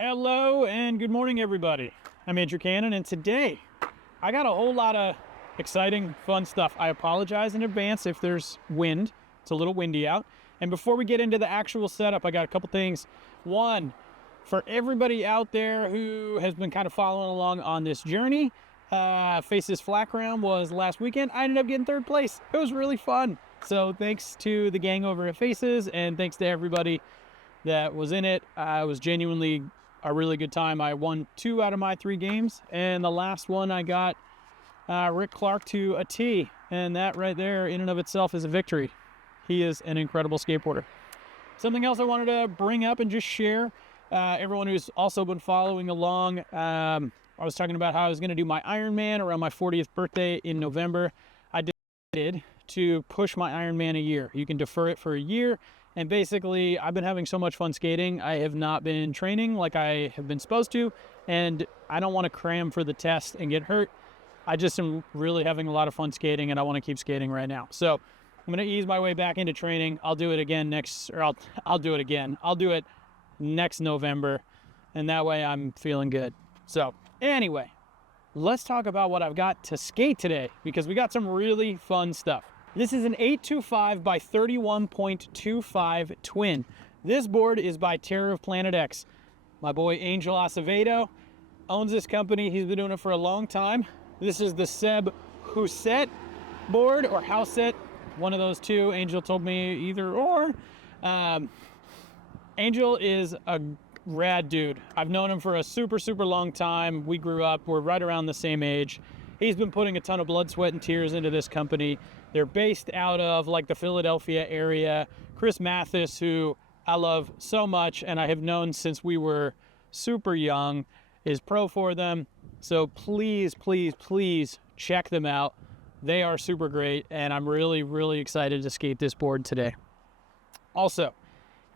Hello and good morning, everybody. I'm Andrew Cannon, and today I got a whole lot of exciting, fun stuff. I apologize in advance if there's wind. It's a little windy out. And before we get into the actual setup, I got a couple things. One, for everybody out there who has been kind of following along on this journey, Faces Flatground was last weekend. I ended up getting third place. It was really fun. So thanks to the gang over at Faces, and thanks to everybody that was in it. It was genuinely a really good time. I won 2 out of my 3 games, and the last one I got Rick Clark to a T, and that right there in and of itself is a victory. He is an incredible skateboarder. Something else I wanted to bring up and just share, everyone who's also been following along, I was talking about how I was going to do my Ironman around my 40th birthday in November. I decided to push my Ironman a year. You can defer it for a year. And basically, I've been having so much fun skating. I have not been training like I have been supposed to, and I don't want to cram for the test and get hurt. I just am really having a lot of fun skating, and I want to keep skating right now. So I'm going to ease my way back into training. I'll do it again I'll do it again. I'll do it next November, and that way I'm feeling good. So anyway, let's talk about what I've got to skate today, because we got some really fun stuff. This is an 825 by 31.25 twin. This board is by Terror of Planet X. My boy Angel Acevedo owns this company. He's been doing it for a long time. This is the Seb Housset board, or Housset, one of those two. Angel told me either or. Angel is a rad dude. I've known him for a super long time. We grew up, we're right around the same age. He's been putting a ton of blood, sweat, and tears into this company. They're based out of like the Philadelphia area. Chris Mathis, who I love so much and I have known since we were super young, is pro for them. So please check them out. They are super great, and I'm really excited to skate this board today. Also,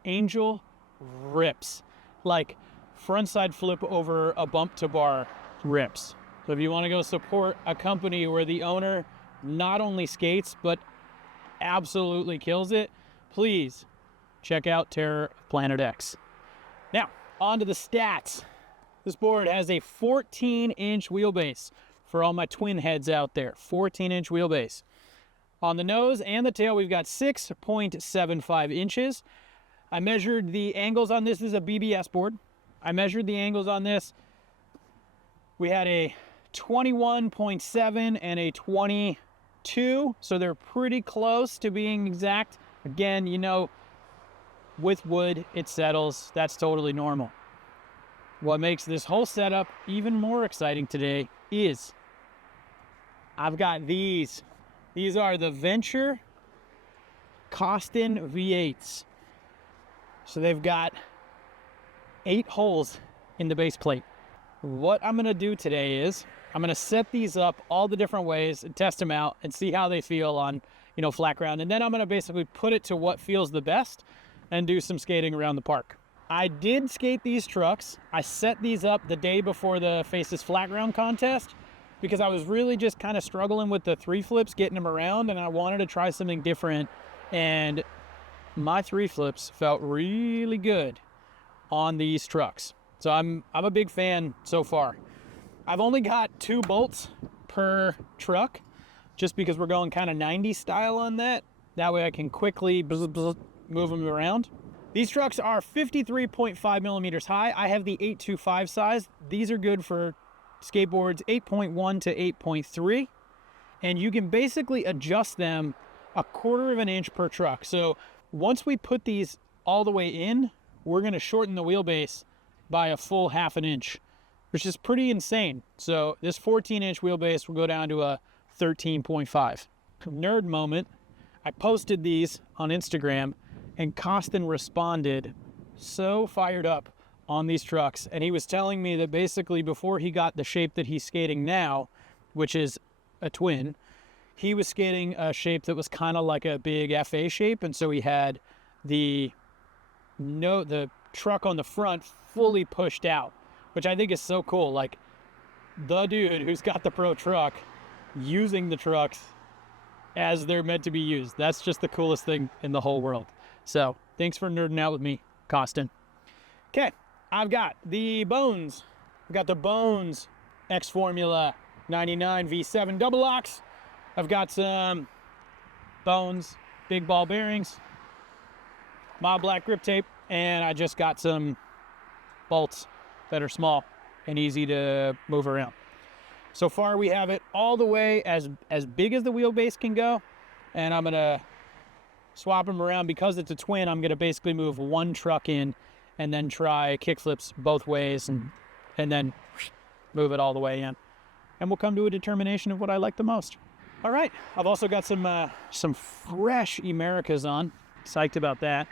Angel rips. Like frontside flip over a bump to bar rips. So if you want to go support a company where the owner not only skates, but absolutely kills it, please check out Terror of Planet X. Now, on to the stats. This board has a 14-inch wheelbase for all my twin heads out there. 14-inch wheelbase. On the nose and the tail, we've got 6.75 inches. I measured the angles on this. This is a BBS board. I measured the angles on this. We had a 21.7 and a 22, so they're pretty close to being exact. Again, you know, with wood, it settles. That's totally normal. What makes this whole setup even more exciting today is I've got these. These are the Venture Koston V8s. So they've got 8 holes in the base plate. What I'm going to do today is I'm going to set these up all the different ways and test them out and see how they feel on, flat ground. And then I'm going to basically put it to what feels the best and do some skating around the park. I did skate these trucks. I set these up the day before the Faces Flatground contest because I was really just kind of struggling with the 3 flips, getting them around, and I wanted to try something different. And my 3 flips felt really good on these trucks. So I'm a big fan so far. I've only got 2 bolts per truck just because we're going kind of 90s style on that. That way I can quickly move them around. These trucks are 53.5 millimeters high. I have the 825 size. These are good for skateboards 8.1 to 8.3. And you can basically adjust them 1/4 of an inch per truck. So once we put these all the way in, we're going to shorten the wheelbase by a full 1/2 an inch, which is pretty insane. So this 14-inch wheelbase will go down to a 13.5. Nerd moment. I posted these on Instagram, and Koston responded so fired up on these trucks. And he was telling me that basically before he got the shape that he's skating now, which is a twin, he was skating a shape that was kind of like a big FA shape. And so he had the truck on the front fully pushed out, which I think is so cool. Like the dude who's got the pro truck using the trucks as they're meant to be used. That's just the coolest thing in the whole world. So thanks for nerding out with me, Koston. Okay, I've got the Bones. I've got the Bones X Formula 99 V7 double locks. I've got some Bones big ball bearings, mild black grip tape, and I just got some bolts that are small and easy to move around. So far we have it all the way as big as the wheelbase can go, and I'm gonna swap them around. Because it's a twin, I'm gonna basically move one truck in and then try kickflips both ways and then move it all the way in. And we'll come to a determination of what I like the most. All right, I've also got some fresh Americas on. Psyched about that.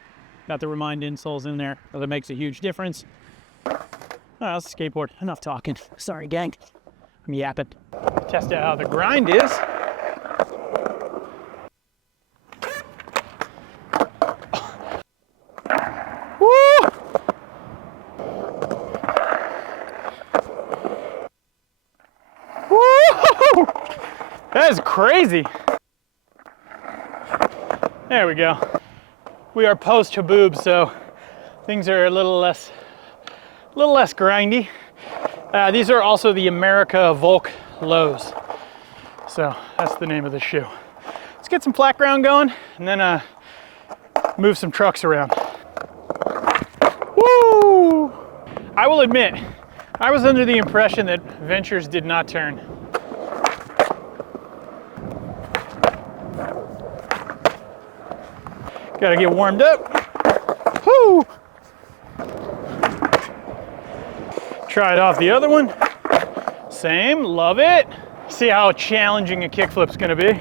Got the Remind insoles in there. That makes a huge difference. Oh, that's a skateboard. Enough talking. Sorry, gang. I'm yapping. Test out how the grind is. Woo! Woo! That is crazy. There we go. We are post Haboob, so things are a little less grindy. These are also the America Volk lows. So that's the name of the shoe. Let's get some flatground going and then move some trucks around. Woo! I will admit, I was under the impression that Ventures did not turn. Gotta get warmed up. Woo! Try it off the other one. Same, love it. See how challenging a kickflip's gonna be.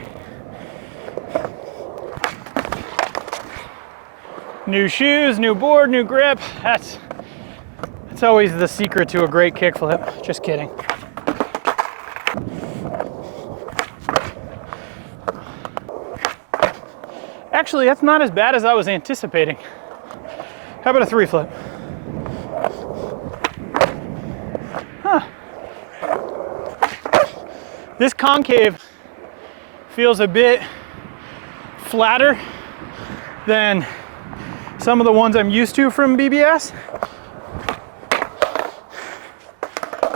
New shoes, new board, new grip. That's always the secret to a great kickflip. Just kidding. Actually, that's not as bad as I was anticipating. How about a 3-flip? Huh. This concave feels a bit flatter than some of the ones I'm used to from BBS.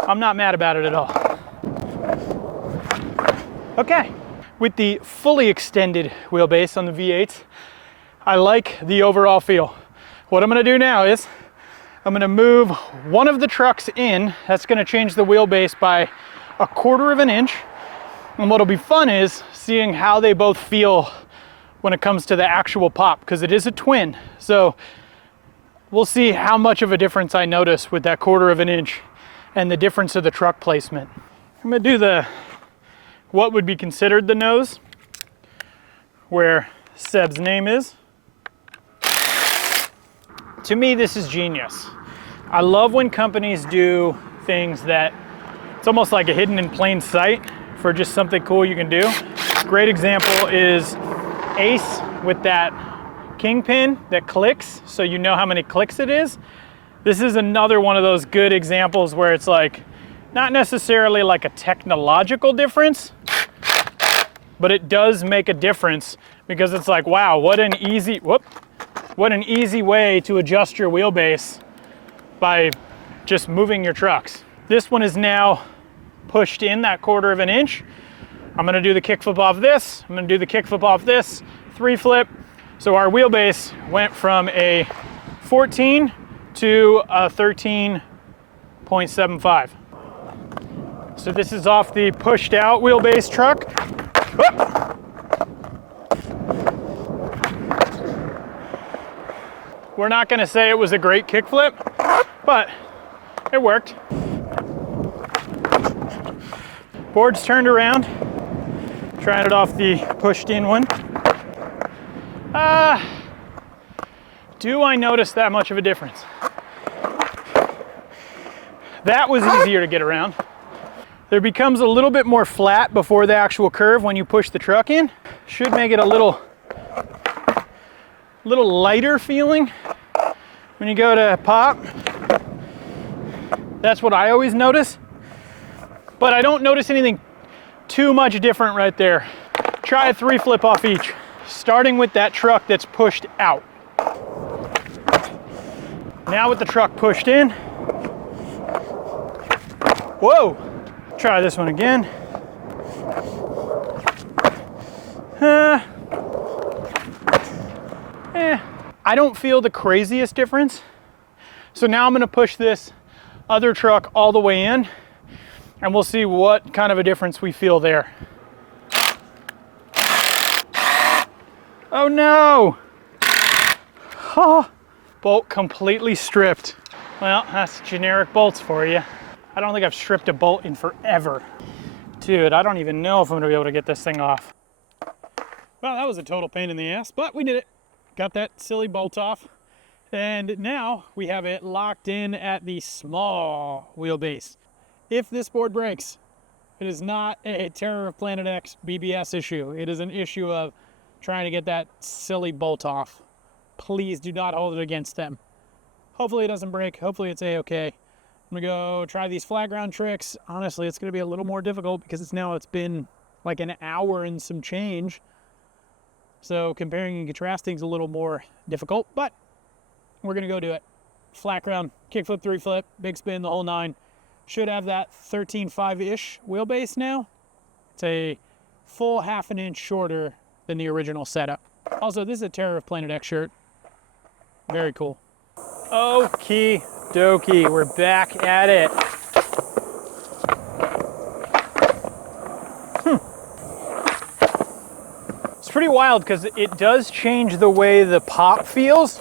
I'm not mad about it at all. Okay, with the fully extended wheelbase on the V8s, I like the overall feel. What I'm gonna do now is I'm gonna move one of the trucks in. That's gonna change the wheelbase by 1/4 of an inch. And what'll be fun is seeing how they both feel when it comes to the actual pop, because it is a twin. So we'll see how much of a difference I notice with that 1/4 of an inch and the difference of the truck placement. I'm gonna do what would be considered the nose, where Seb's name is. To me, this is genius. I love when companies do things that it's almost like a hidden in plain sight for just something cool you can do. Great example is Ace with that kingpin that clicks, so you know how many clicks it is. This is another one of those good examples where it's like, not necessarily like a technological difference, but it does make a difference because it's like, wow, what an easy way to adjust your wheelbase by just moving your trucks. This one is now pushed in that 1/4 of an inch. I'm gonna do the kickflip off this. I'm gonna do the kickflip off this, 3-flip. So our wheelbase went from a 14 to a 13.75. So this is off the pushed out wheelbase truck. Whoop. We're not gonna say it was a great kickflip, but it worked. Board's turned around. Trying it off the pushed in one. Do I notice that much of a difference? That was easier to get around. There becomes a little bit more flat before the actual curve when you push the truck in. Should make it a little lighter feeling when you go to pop. That's what I always notice. But I don't notice anything too much different right there. Try a 3-flip off each, starting with that truck that's pushed out. Now with the truck pushed in, whoa, try this one again. I don't feel the craziest difference. So now I'm gonna push this other truck all the way in and we'll see what kind of a difference we feel there. Oh no! Oh, bolt completely stripped. Well, that's generic bolts for you. I don't think I've stripped a bolt in forever. Dude, I don't even know if I'm gonna be able to get this thing off. Well, that was a total pain in the ass, but we did it. Got that silly bolt off. And now we have it locked in at the small wheelbase. If this board breaks, it is not a Terror of Planet X BBS issue. It is an issue of trying to get that silly bolt off. Please do not hold it against them. Hopefully it doesn't break. Hopefully it's a-okay. I'm gonna go try these flatground tricks. Honestly, it's gonna be a little more difficult because it's been like an hour and some change. So comparing and contrasting is a little more difficult, but we're gonna go do it. Flatground, kickflip, 3-flip, big spin, the whole 9. Should have that 13.5-ish wheelbase now. It's a full half an inch shorter than the original setup. Also, this is a Terror of Planet X shirt. Very cool. Okie dokie, we're back at it. It's pretty wild because it does change the way the pop feels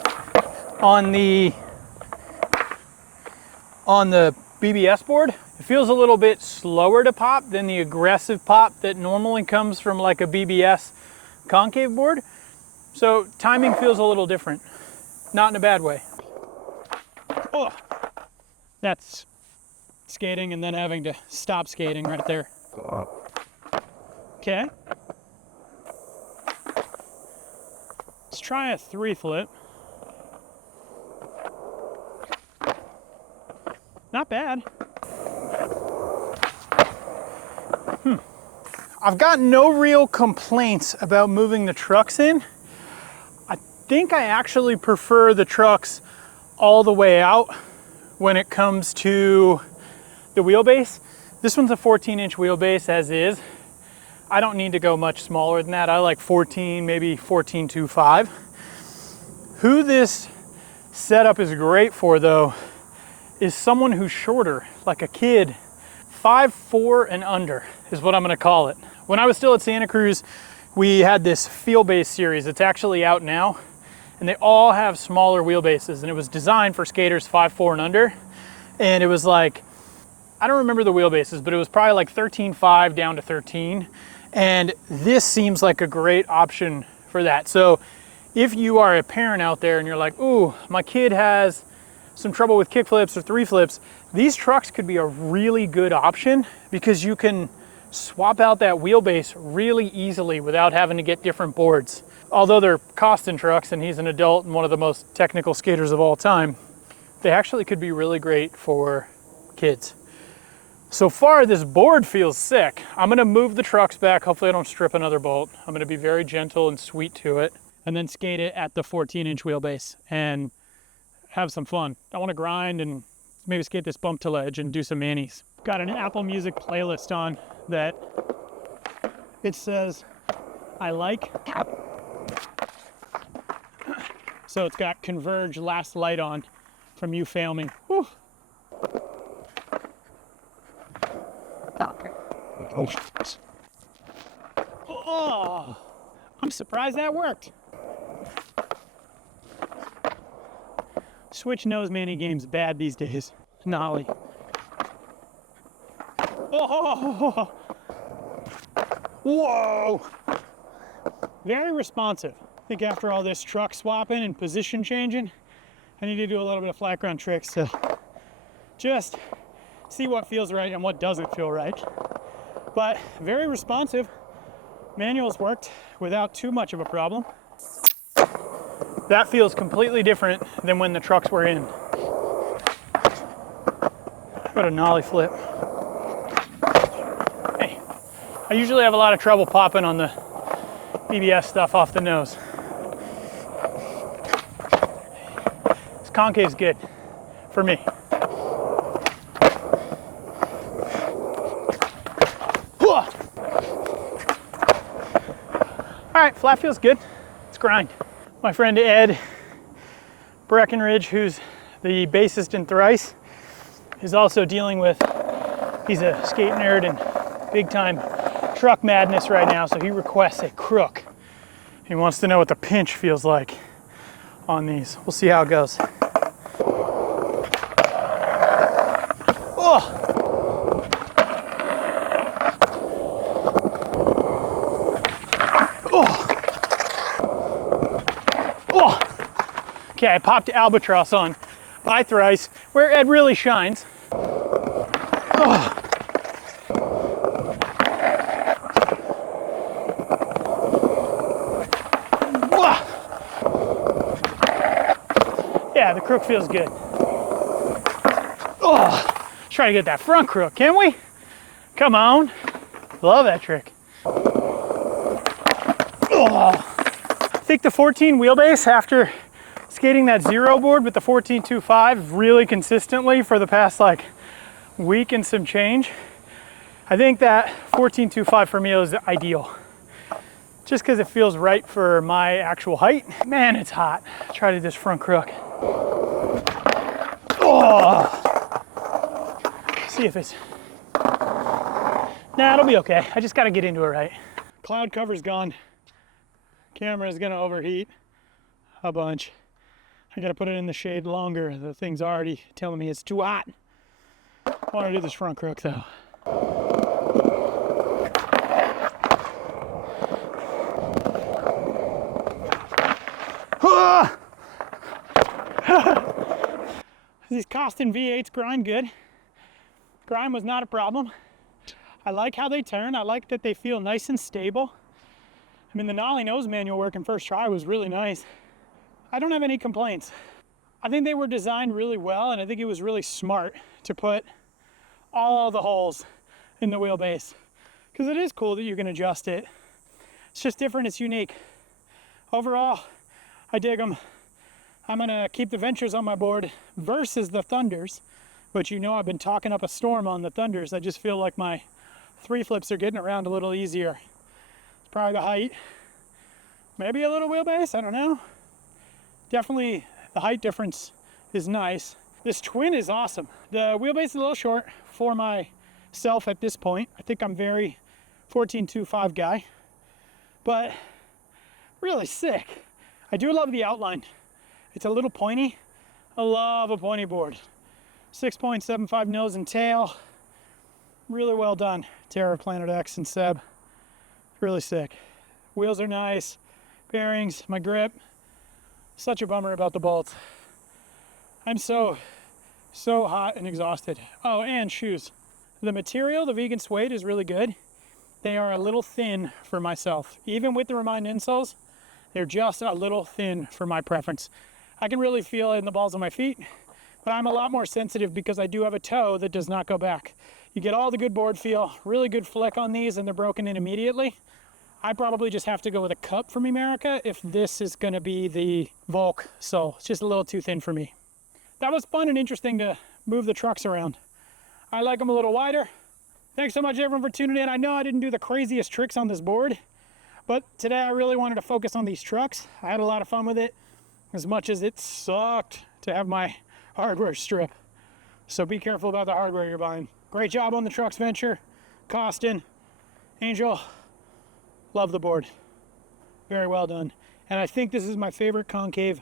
on the BBS board. It feels a little bit slower to pop than the aggressive pop that normally comes from like a BBS concave board. So timing feels a little different, not in a bad way. Oh, that's skating and then having to stop skating right there. Okay. Let's try a 3-flip. Not bad. I've got no real complaints about moving the trucks in. I think I actually prefer the trucks all the way out when it comes to the wheelbase. This one's a 14-inch wheelbase as is. I don't need to go much smaller than that. I like 14, maybe 14.25. Who this setup is great for though is someone who's shorter, like a kid. 5'4" and under is what I'm gonna call it. When I was still at Santa Cruz, we had this Feel-Base series. It's actually out now, and they all have smaller wheelbases, and it was designed for skaters 5'4" and under. And it was like, I don't remember the wheelbases, but it was probably like 13.5 down to 13. And this seems like a great option for that. So if you are a parent out there and you're like, ooh, my kid has some trouble with kickflips or 3-flips, these trucks could be a really good option because you can swap out that wheelbase really easily without having to get different boards. Although they're Koston trucks and he's an adult and one of the most technical skaters of all time, they actually could be really great for kids. So far, this board feels sick. I'm gonna move the trucks back. Hopefully I don't strip another bolt. I'm gonna be very gentle and sweet to it and then skate it at the 14-inch wheelbase and have some fun. I wanna grind and maybe skate this bump to ledge and do some Manny's. Got an Apple Music playlist on that it says I like. So it's got Converge Last Light on from You Fail Me. Whew. Oh, I'm surprised that worked. Switch knows Manny game's bad these days. Nollie. Oh, whoa. Very responsive. I think after all this truck swapping and position changing, I need to do a little bit of flat ground tricks to just see what feels right and what doesn't feel right. But very responsive. Manuals worked without too much of a problem. That feels completely different than when the trucks were in. What a nollie flip. Hey, I usually have a lot of trouble popping on the BBS stuff off the nose. This concave's good. for me. All right, flat feels good. Let's grind. My friend Ed Breckenridge, who's the bassist in Thrice, is also dealing with, he's a skate nerd and big time truck madness right now, so he requests a crook. He wants to know what the pinch feels like on these. We'll see how it goes. Oh! Oh! Oh! Okay, I popped Albatross on by Thrice, where Ed really shines. Oh! Yeah, the crook feels good. Oh, let's try to get that front crook, can we? Come on. Love that trick. Oh. I think the 14 wheelbase, after skating that zero board with the 14.25 really consistently for the past like week and some change, I think that 14.25 for me is ideal. Just because it feels right for my actual height. Man, it's hot. Try to do this front crook. Oh! See if it's... Nah, it'll be okay. I just got to get into it right. Cloud cover's gone. Camera is going to overheat a bunch. I got to put it in the shade longer. The thing's already telling me it's too hot. I want to do this front crook though. These Koston V8s grind good. Grind was not a problem. I like how they turn. I like that they feel nice and stable. I mean, the nollie nose manual working first try was really nice. I don't have any complaints. I think they were designed really well, and I think it was really smart to put all the holes in the wheelbase, because it is cool that you can adjust it. It's just different, it's unique. Overall, I dig them. I'm gonna keep the Ventures on my board versus the Thunders, but you know I've been talking up a storm on the Thunders. I just feel like my 3 flips are getting around a little easier. It's probably the height, maybe a little wheelbase, I don't know. Definitely the height difference is nice. This twin is awesome. The wheelbase is a little short for myself at this point. I think I'm very 14.25 guy, but really sick. I do love the outline. It's a little pointy. I love a pointy board. 6.75 nose and tail. Really well done, Terra, Planet X, and Seb. Really sick. Wheels are nice. Bearings, my grip. Such a bummer about the bolts. I'm so hot and exhausted. Oh, and shoes. The material, the vegan suede, is really good. They are a little thin for myself. Even with the Remind insoles, they're just a little thin for my preference. I can really feel it in the balls of my feet, but I'm a lot more sensitive because I do have a toe that does not go back. You get all the good board feel, really good flick on these, and they're broken in immediately. I probably just have to go with a cup from America if this is gonna be the Volk, so it's just a little too thin for me. That was fun and interesting to move the trucks around. I like them a little wider. Thanks so much everyone for tuning in. I know I didn't do the craziest tricks on this board, but today I really wanted to focus on these trucks. I had a lot of fun with it, as much as it sucked to have my hardware strip. So be careful about the hardware you're buying. Great job on the trucks venture. Koston, Angel, love the board. Very well done. And I think this is my favorite concave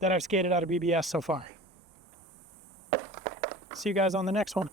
that I've skated out of BBS so far. See you guys on the next one.